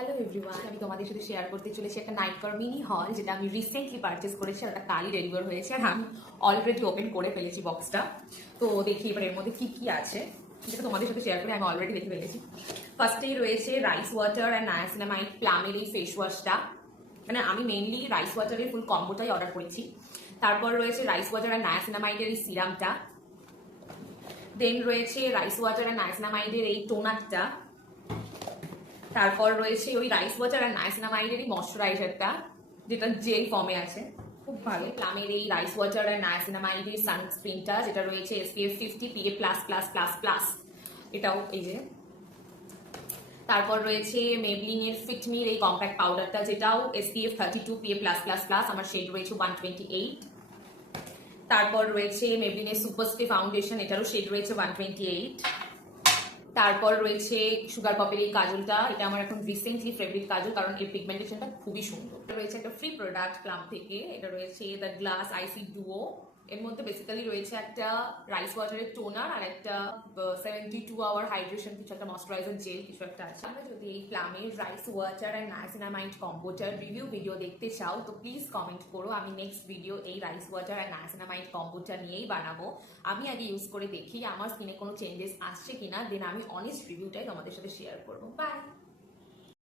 Hello everyone, আমি তোমাদের সাথে শেয়ার করতে চলেছি একটা নাইটকর মিনি হল, যেটা আমি রিসেন্টলি পারচেস করেছি। আর ওটা কালই ডেলিভার হয়েছে আর আমি অলরেডি ওপেন করে ফেলেছি বক্সটা। তো দেখি এবার এর মধ্যে কি কি আছে, যেটা তোমাদের সাথে শেয়ার করে আমি অলরেডি দেখে ফেলেছি। ফার্স্টেই রয়েছে রাইস ওয়াটার অ্যান্ড নায়াসিনামাইড প্লামের এই ফেস ওয়াশটা। মানে আমি মেইনলি রাইস ওয়াটারের ফুল কম্বোটাই অর্ডার করেছি। তারপর রয়েছে রাইস ওয়াটার অ্যান্ড নায়াসিনামাইডের এই সিরামটা। দেন রয়েছে রাইস ওয়াটার অ্যান্ড নায়াসিনামাইডের এই টোনারটা। তারপর রয়েছে ওই রাইস ওয়াটার আর নায়াসিনামাইডের এই ময়শ্চারাইজারটা, যেটা জেল ফর্মে আছে, খুব ভালো। প্লামের এই রাইস ওয়াটার আর নায়াসিনামাইডের সানস্ক্রিনটা, যেটা রয়েছে SPF 50 PA++++, এটাও এই যে। তারপর রয়েছে মেবলিনের ফিটমির এই কম্প্যাক্ট পাউডারটা, যেটাও SPF 32 PA+++, আমার শেড রয়েছে 128। তারপর রয়েছে মেবলিনের সুপার স্টে ফাউন্ডেশন, এটারও শেড রয়েছে 128। তারপর রয়েছে সুগার পপের এই কাজলটা, এটা আমার এখন রিসেন্টলি ফেভারিট কাজল, কারণ এর পিগমেন্টেশনটা খুবই সুন্দর। রয়েছে একটা ফ্রি প্রোডাক্ট প্লাম থেকে, এটা রয়েছে দ্য গ্লাস আইসি ডুও। এর মধ্যে বেসিক্যালি রয়েছে একটা রাইস ওয়াটারের টোনার আর একটা 72 আওয়ার হাইড্রেশন, কিছু একটা ময়শ্চারাইজার জেল, কিছু একটা আছে। আমরা যদি এই প্লামের রাইস ওয়াটার আর নায়াসিনামাইড কম্বোটার রিভিউ ভিডিও দেখতে চাও তো প্লিজ কমেন্ট করো। আমি নেক্সট ভিডিও এই রাইস ওয়াটার আর নায়াসিনামাইড কম্বোটা নিয়েই বানাবো। আমি আগে ইউজ করে দেখি আমার স্কিনে কোনো চেঞ্জেস আসছে কিনা, দেন আমি অনেস্ট রিভিউটাই তোমাদের সাথে শেয়ার করবো। বাই।